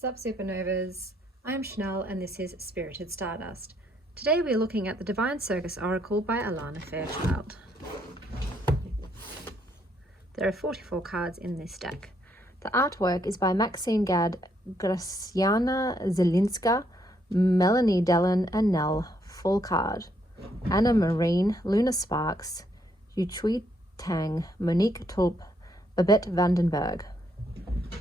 Sup Supernovas, I am Chanel and this is Spirited Stardust. Today we are looking at the Divine Circus Oracle by Alana Fairchild. There are 44 cards in this deck. The artwork is by Maxine Gadd, Graciana Zelinska, Melanie Dellen and Nell, full card. Anna Marine, Luna Sparks, Yuchui Tang, Monique Tulp, Babette Vandenberg.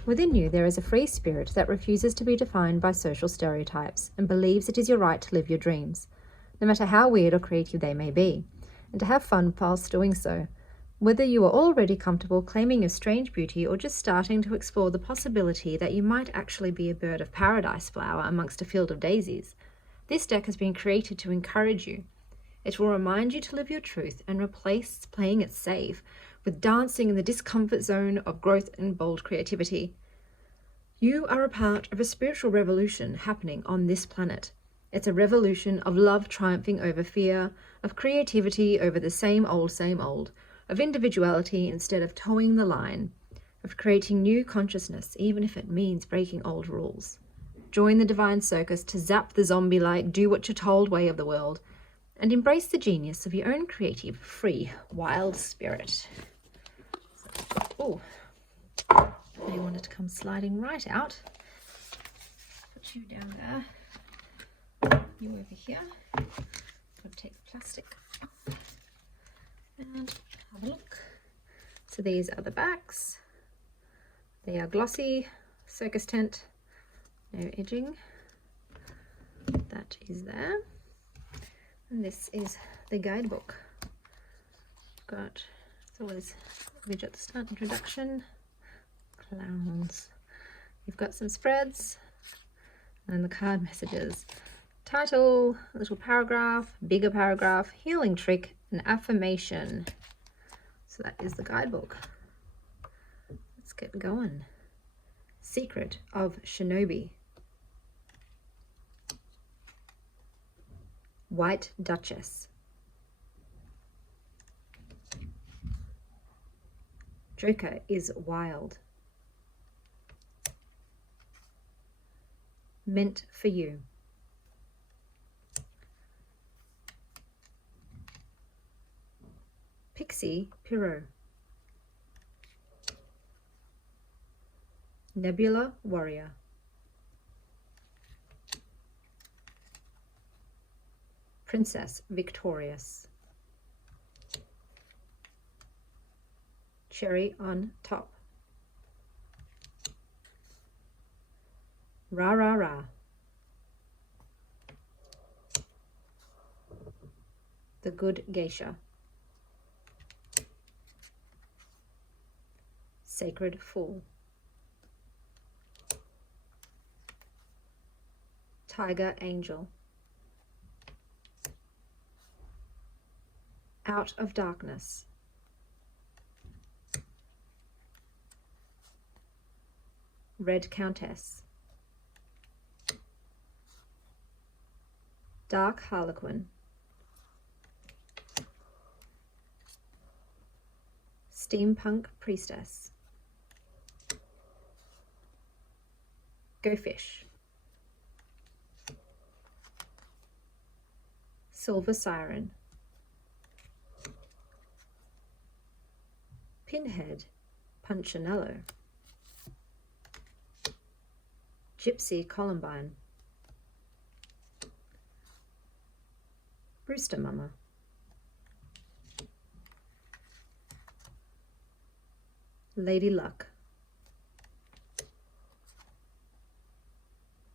Within you there is a free spirit that refuses to be defined by social stereotypes and believes it is your right to live your dreams, no matter how weird or creative they may be, and to have fun whilst doing so. Whether you are already comfortable claiming your strange beauty or just starting to explore the possibility that you might actually be a bird of paradise flower amongst a field of daisies, this deck has been created to encourage you. It will remind you to live your truth and replace playing it safe with dancing in the discomfort zone of growth and bold creativity. You are a part of a spiritual revolution happening on this planet. It's a revolution of love triumphing over fear, of creativity over the same old, of individuality instead of towing the line, of creating new consciousness even if it means breaking old rules. Join the Divine Circus to zap the zombie-like do what you're told way of the world and embrace the genius of your own creative, free, wild spirit. Oh, you wanted to come sliding right out. Put you down there. You over here. Got to take the plastic off and have a look. So these are the backs. They are glossy, circus tent, no edging. That is there. And this is the guidebook. Got, it's always image at the start, introduction, clowns. You've got some spreads and the card messages. Title, little paragraph, bigger paragraph, healing trick, and affirmation. So that is the guidebook. Let's get going. Secret of Shinobi. White Duchess. Joker is wild. Meant for you. Pixie Pirot. Nebula Warrior. Princess Victorious. Cherry on top. Rah rah rah. The Good Geisha. Sacred Fool. Tiger Angel. Out of Darkness. Red Countess. Dark Harlequin. Steampunk Priestess. Go Fish. Silver Siren. Pinhead Punchinello. Gypsy Columbine. Brewster Mama. Lady Luck.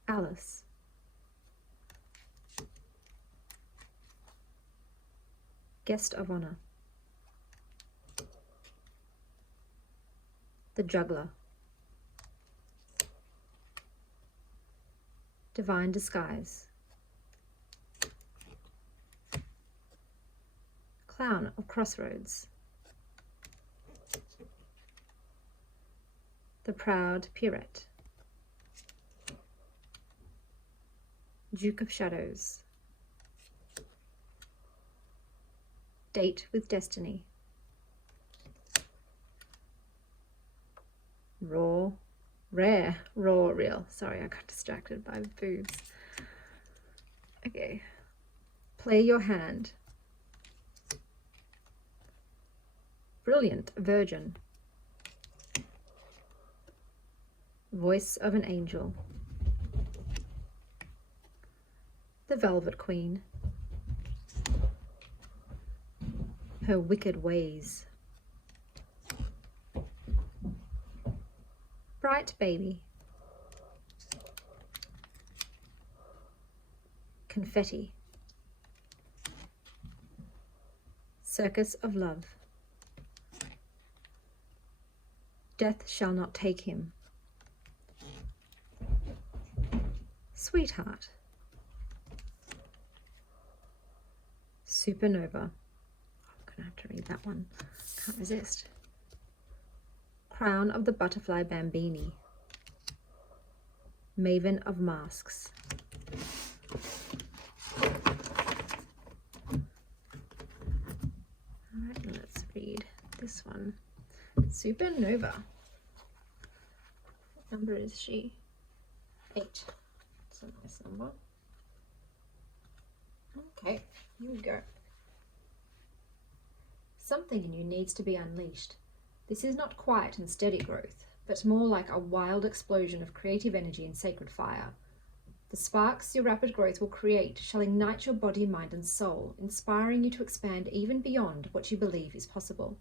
Alice. Guest of Honor. The Juggler. Divine Disguise. Clown of Crossroads. The Proud Pirate. Duke of Shadows. Date with Destiny. Raw Rare, raw, real. Sorry, I got distracted by boobs. Okay. Play your hand. Brilliant, virgin. Voice of an angel. The Velvet Queen. Her wicked ways. Bright baby. Confetti. Circus of love. Death shall not take him. Sweetheart. Supernova. I'm gonna have to read that one. Can't resist. Crown of the Butterfly Bambini. Maven of Masks. Alright, let's read this one. Supernova. What number is she? 8. That's a nice number. Okay, here we go. Something in you needs to be unleashed. This is not quiet and steady growth, but more like a wild explosion of creative energy and sacred fire. The sparks your rapid growth will create shall ignite your body, mind, and soul, inspiring you to expand even beyond what you believe is possible.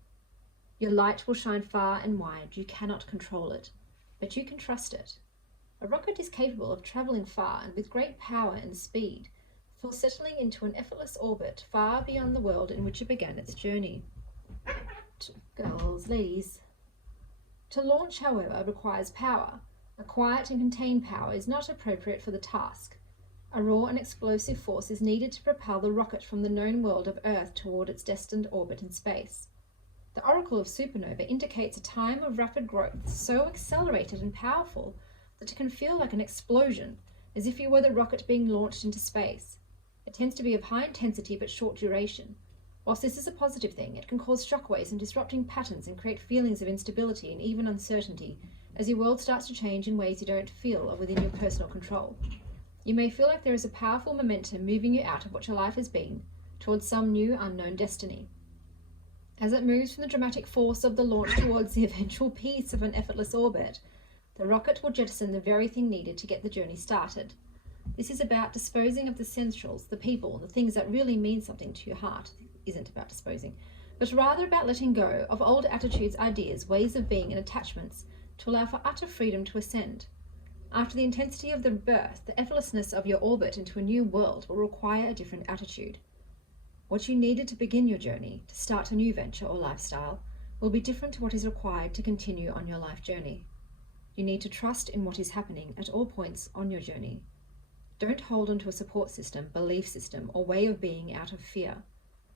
Your light will shine far and wide. You cannot control it, but you can trust it. A rocket is capable of traveling far and with great power and speed, before settling into an effortless orbit far beyond the world in which it began its journey. Girls, ladies. To launch, however, requires power. A quiet and contained power is not appropriate for the task. A raw and explosive force is needed to propel the rocket from the known world of Earth toward its destined orbit in space. The Oracle of Supernova indicates a time of rapid growth, so accelerated and powerful that it can feel like an explosion, as if you were the rocket being launched into space. It tends to be of high intensity but short duration. Whilst this is a positive thing, it can cause shockwaves and disrupting patterns and create feelings of instability and even uncertainty as your world starts to change in ways you don't feel are within your personal control. You may feel like there is a powerful momentum moving you out of what your life has been towards some new unknown destiny. As it moves from the dramatic force of the launch towards the eventual peace of an effortless orbit, the rocket will jettison the very thing needed to get the journey started. This is about disposing of the essentials, the people, the things that really mean something to your heart. Isn't about disposing, but rather about letting go of old attitudes, ideas, ways of being, and attachments to allow for utter freedom to ascend. After the intensity of the birth, the effortlessness of your orbit into a new world will require a different attitude. What you needed to begin your journey, to start a new venture or lifestyle, will be different to what is required to continue on your life journey. You need to trust in what is happening at all points on your journey. Don't hold onto a support system, belief system, or way of being out of fear.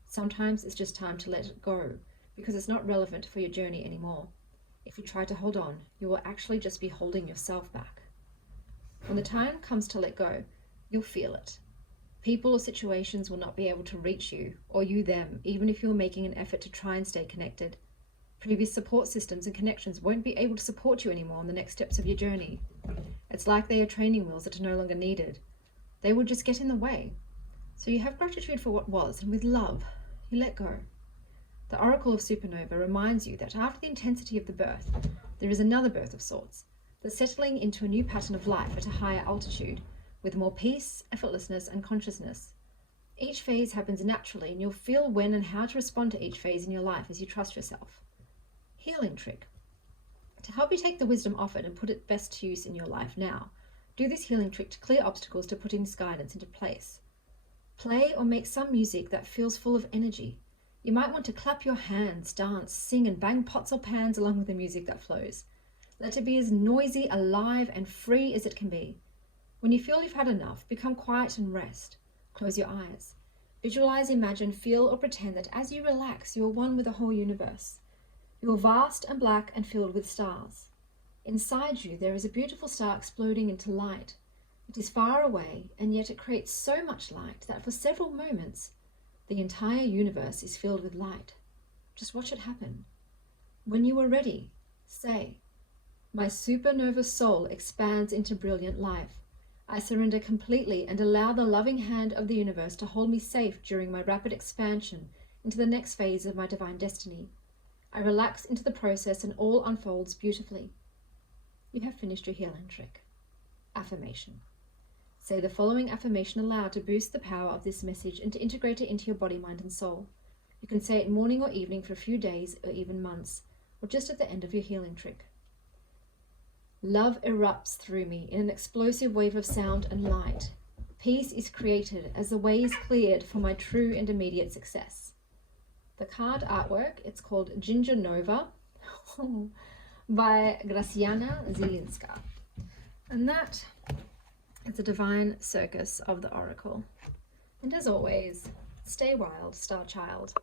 Sometimes it's just time to let it go, because it's not relevant for your journey anymore. If you try to hold on, you will actually just be holding yourself back. When the time comes to let go, you'll feel it. People or situations will not be able to reach you, or you them, even if you're making an effort to try and stay connected. Previous support systems and connections won't be able to support you anymore on the next steps of your journey. It's like they are training wheels that are no longer needed. They will just get in the way. So you have gratitude for what was, and with love, you let go. The Oracle of Supernova reminds you that after the intensity of the birth, there is another birth of sorts, the settling into a new pattern of life at a higher altitude, with more peace, effortlessness, and consciousness. Each phase happens naturally, and you'll feel when and how to respond to each phase in your life as you trust yourself. Healing trick. To help you take the wisdom offered and put it best to use in your life now, do this healing trick to clear obstacles to putting this guidance into place. Play or make some music that feels full of energy. You might want to clap your hands, dance, sing, and bang pots or pans along with the music that flows. Let it be as noisy, alive, and free as it can be. When you feel you've had enough, become quiet and rest. Close your eyes. Visualize, imagine, feel, or pretend that as you relax, you are one with the whole universe. You are vast and black and filled with stars. Inside you, there is a beautiful star exploding into light. It is far away, and yet it creates so much light that for several moments, the entire universe is filled with light. Just watch it happen. When you are ready, say, My supernova soul expands into brilliant life. I surrender completely and allow the loving hand of the universe to hold me safe during my rapid expansion into the next phase of my divine destiny. I relax into the process and all unfolds beautifully. You have finished your healing trick. Affirmation. Say the following affirmation aloud to boost the power of this message and to integrate it into your body, mind, and soul. You can say it morning or evening for a few days or even months, or just at the end of your healing trick. Love erupts through me in an explosive wave of sound and light. Peace is created as the way is cleared for my true and immediate success. The card artwork, it's called Ginger Nova by Graciana Zielinska. And that is the Divine Circus of the Oracle. And as always, stay wild, Star Child.